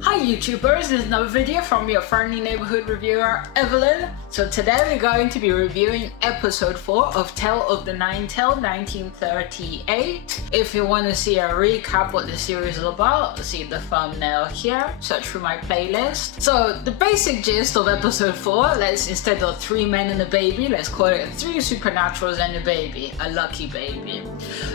Hi YouTubers, this is another video from your friendly neighborhood reviewer, Evelyn. So today we're going to be reviewing episode 4 of Tale of the Nine-Tailed 1938. If you want to see a recap what the series is about, see the thumbnail here, search through my playlist. So the basic gist of episode 4, let's instead of 3 men and a baby, let's call it 3 supernaturals and a baby, a lucky baby.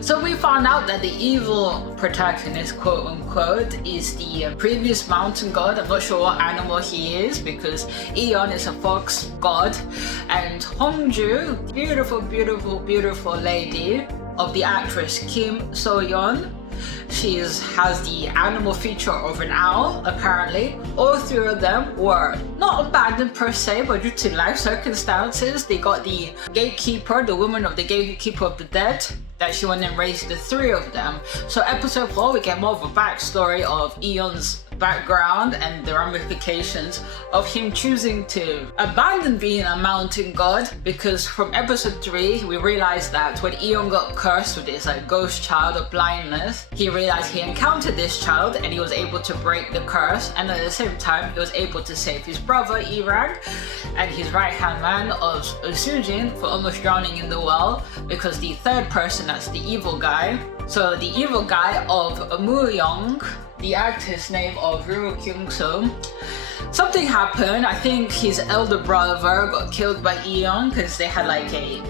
So we found out that the evil protagonist, quote unquote, is the previous mountain god. I'm not sure what animal he is because Eon is a fox god, and Honju, beautiful lady of the actress Kim So-yeon, she has the animal feature of an owl apparently. All 3 of them were not abandoned per se, but due to life circumstances they got the gatekeeper, the woman of the gatekeeper of the dead, that she went and raised the 3 of them. So episode 4 we get more of a backstory of Eon's background and the ramifications of him choosing to abandon being a mountain god, because from episode 3 we realized that when Eon got cursed with this ghost child of blindness, he realized he encountered this child and he was able to break the curse, and at the same time he was able to save his brother Irang and his right hand man of Sujin for almost drowning in the well, because the third person, that's the evil guy. So the evil guy of Moo-young, the actor's name of Ryu Kyung-soo, something happened. I think his elder brother got killed by Eon because they had like a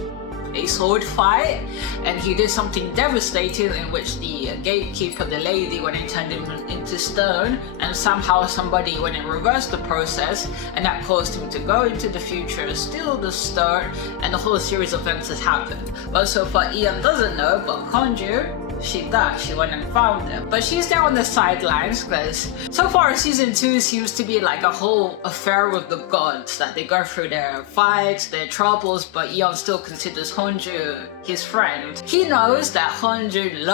sword fight, and he did something devastating in which the gatekeeper, the lady, went and turned him into stone, and somehow somebody went and reversed the process, and that caused him to go into the future, steal the stone, and the whole series of events has happened. But so far Eon doesn't know, but Honju, she does. She went and found them, but she's there on the sidelines because so far season 2 seems to be like a whole affair with the gods, that they go through their fights, their troubles, but Eon still considers Honju his friend. He knows that Honju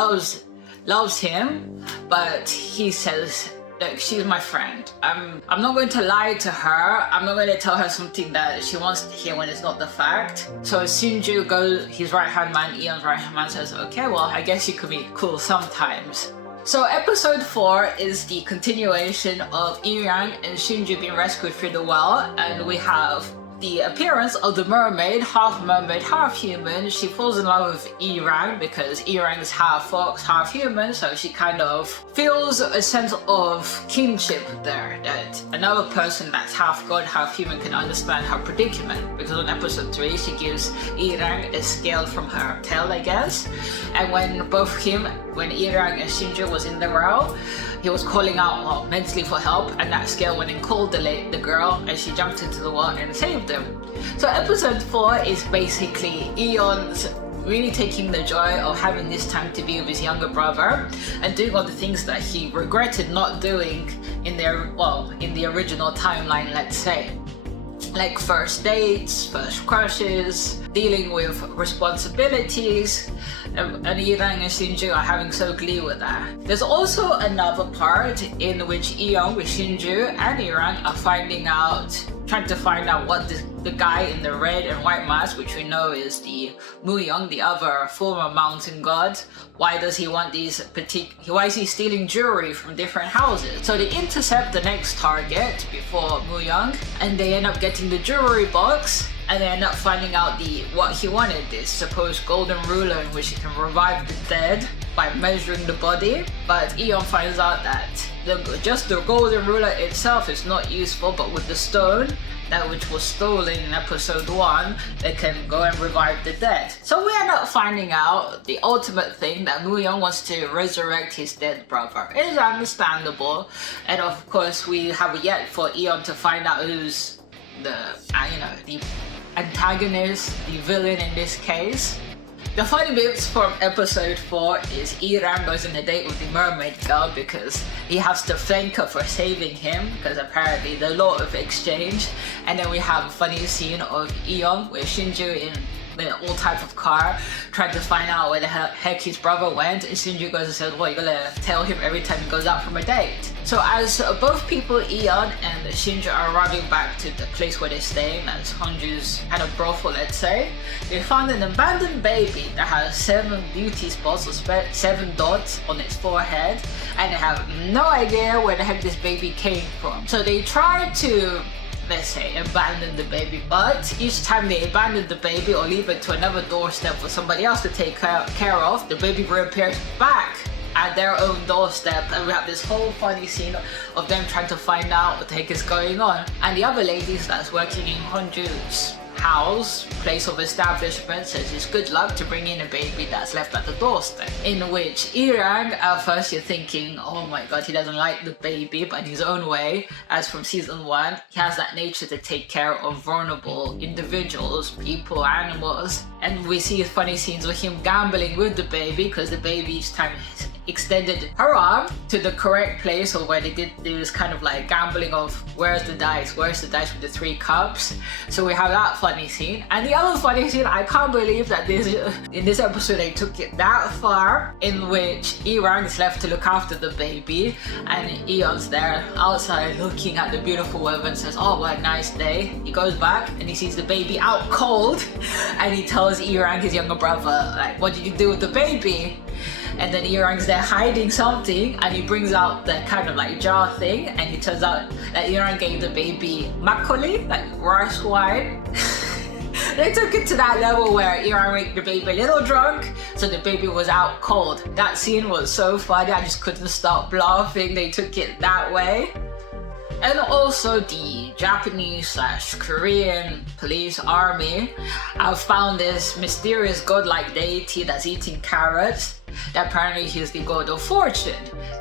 loves him, but he says, look, she's my friend. I'm not going to lie to her. I'm not going to tell her something that she wants to hear when it's not the fact. So Sunju goes, his right hand man, Eon's right hand man, says, okay, well, I guess you could be cool sometimes. So episode 4 is the continuation of Irang and Sunju being rescued through the well, and we have the appearance of the mermaid, half human. She falls in love with Irang because Irang is half fox, half human, so she kind of feels a sense of kinship there, that another person that's half god, half human can understand her predicament, because on episode 3 she gives Irang a scale from her tail, I guess, and when Irang and Shinju was in the well, he was calling out mentally for help, and that scale went and called the girl, and she jumped into the water and saved him. So episode 4 is basically Eon's really taking the joy of having this time to be with his younger brother and doing all the things that he regretted not doing in the original timeline, let's say. Like first dates, first crushes, dealing with responsibilities, and Irang and Shinju are having so glee with that. There's also another part in which Eon with Shinju and Irang are trying to find out what the guy in the red and white mask, which we know is the Moo-young, the other former mountain god, why does he want why is he stealing jewelry from different houses? So they intercept the next target before Moo-young, and they end up getting the jewelry box, and they end up finding out what he wanted, this supposed golden ruler in which he can revive the dead by measuring the body. But Eon finds out that just the golden ruler itself is not useful, but with the stone, that which was stolen in episode 1, they can go and revive the dead. So we end up finding out the ultimate thing, that Moo-young wants to resurrect his dead brother. It is understandable, and of course we have yet for Eon to find out who's the antagonist, the villain in this case. The funny bits from episode 4 is Irang goes on a date with the mermaid girl because he has to thank her for saving him, because apparently the law of exchange. And then we have a funny scene of Eon with Shinju in in all types of car, trying to find out where the heck his brother went. And Shinju goes and says, well, you're gonna tell him every time he goes out from a date. So as both people, Eon and Shinju, are arriving back to the place where they're staying, that's Honju's kind of brothel, let's say, they found an abandoned baby that has 7 beauty spots, or 7 dots on its forehead, and they have no idea where the heck this baby came from. So they tried to, let's say, abandon the baby, but each time they abandon the baby or leave it to another doorstep for somebody else to take care of, the baby reappears back at their own doorstep, and we have this whole funny scene of them trying to find out what the heck is going on. And the other ladies that's working in Honju's house, place of establishment, says it's good luck to bring in a baby that's left at the doorstep. In which Irang, at first you're thinking, oh my god, he doesn't like the baby, but in his own way, as from season 1, he has that nature to take care of vulnerable individuals, people, animals. And we see funny scenes of him gambling with the baby, because the baby each time extended her arm to the correct place, or where they did this kind of like gambling of where's the dice with the 3 cups. So we have that funny scene. And the other funny scene, I can't believe that in this episode they took it that far, in which Irang is left to look after the baby, and Eon's there outside looking at the beautiful weather and says, oh, what a nice day. He goes back and he sees the baby out cold, and he tells Irang, his younger brother, like, what did you do with the baby? And then Irang's there hiding something, and he brings out the kind of like jar thing, and it turns out that Irang gave the baby makgeolli, like rice wine. They took it to that level where Irang made the baby a little drunk, so the baby was out cold. That scene was so funny, I just couldn't stop laughing. They took it that way. And also the Japanese/Korean police army have found this mysterious godlike deity that's eating carrots. That apparently he's the god of fortune.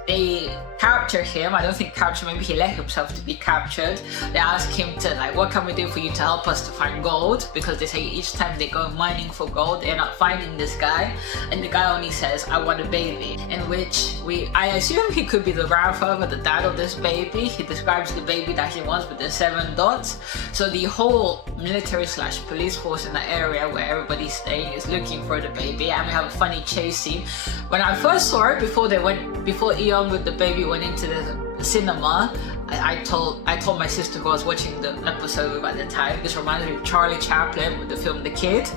They capture him. I don't think capture, maybe he let himself to be captured. They ask him to, like, what can we do for you to help us to find gold? Because they say each time they go mining for gold, they're not finding this guy. And the guy only says, I want a baby. In which I assume he could be the grandfather, the dad of this baby. He describes the baby that he wants with the 7 dots. So the whole military/police force in the area where everybody's staying is looking for the baby. And we have a funny chase scene. When I first saw it, before Eon with the baby went into the cinema, I told my sister who was watching the episode with at the time, this reminds me of Charlie Chaplin with the film The Kid.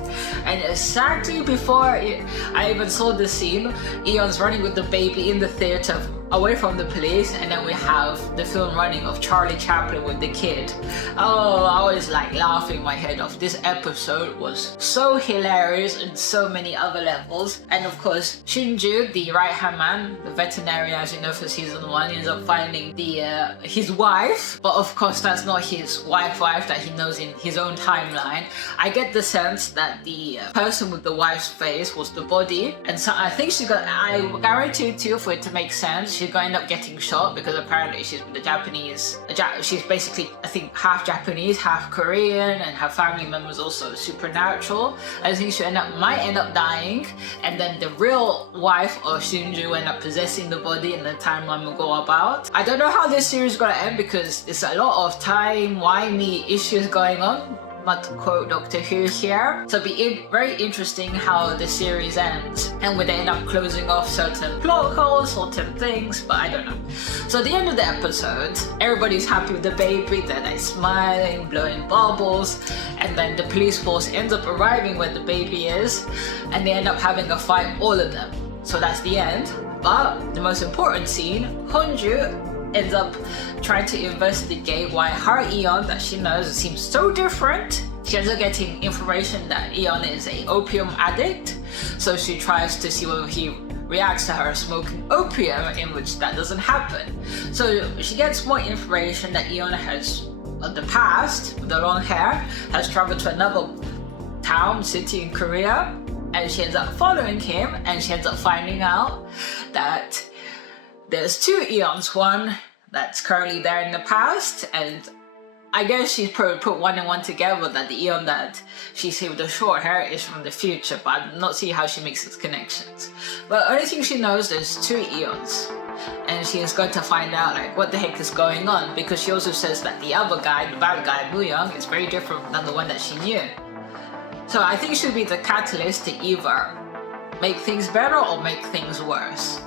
And exactly before I even saw the scene, Eon's running with the baby in the theater away from the police, and then we have the film running of Charlie Chaplin with the kid. Oh, I was like laughing my head off. This episode was so hilarious in so many other levels. And of course, Shinju, the right-hand man, the veterinarian, as you know, for season 1, ends up finding his wife. But of course, that's not his wife that he knows in his own timeline. I get the sense that the person with the wife's face was the body, and so I think I guarantee too, for it to make sense, she's going to end up getting shot, because apparently she's the Japanese, she's basically, I think, half Japanese, half Korean, and her family members also supernatural. I think she might end up dying, and then the real wife of Shinju end up possessing the body, and the timeline will go about. I don't know how this series is going to end, because there's a lot of time-wimey issues going on, not to quote Doctor Who here. So it'll be very interesting how the series ends, and would they end up closing off certain plot holes, certain things, but I don't know. So at the end of the episode, everybody's happy with the baby, they're like smiling, blowing bubbles, and then the police force ends up arriving where the baby is, and they end up having a fight, all of them. So that's the end. But the most important scene, Honju ends up trying to investigate why her Eon that she knows seems so different. She ends up getting information that Eon is an opium addict, so she tries to see whether he reacts to her smoking opium, in which that doesn't happen. So she gets more information that Eon has, in the past, with the long hair, has traveled to another city in Korea, and she ends up following him, and she ends up finding out that there's 2 Eons, one that's currently there in the past, and I guess she's probably put 1 and 1 together, that the Eon that she sees with the short hair is from the future, but I'm not seeing how she makes these connections. But the only thing she knows, there's 2 Eons, and she is going to find out like what the heck is going on, because she also says that the other guy, the bad guy, Young, is very different than the one that she knew. So I think it should be the catalyst to either make things better or make things worse.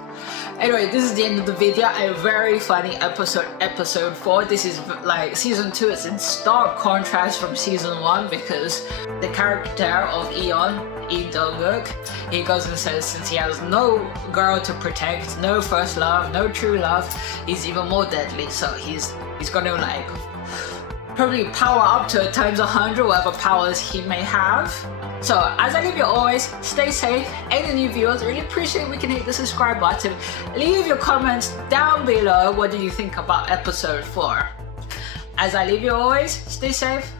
Anyway, this is the end of the video. A very funny episode 4. This is like season 2 is in stark contrast from season 1 because the character of Lee Dong-wook, he goes and says since he has no girl to protect, no first love, no true love, he's even more deadly. So he's gonna like probably power up to times 100 whatever powers he may have. So as I leave you always, stay safe. Any new viewers, really appreciate we can hit the subscribe button. Leave your comments down below. What do you think about episode 4? As I leave you always, stay safe.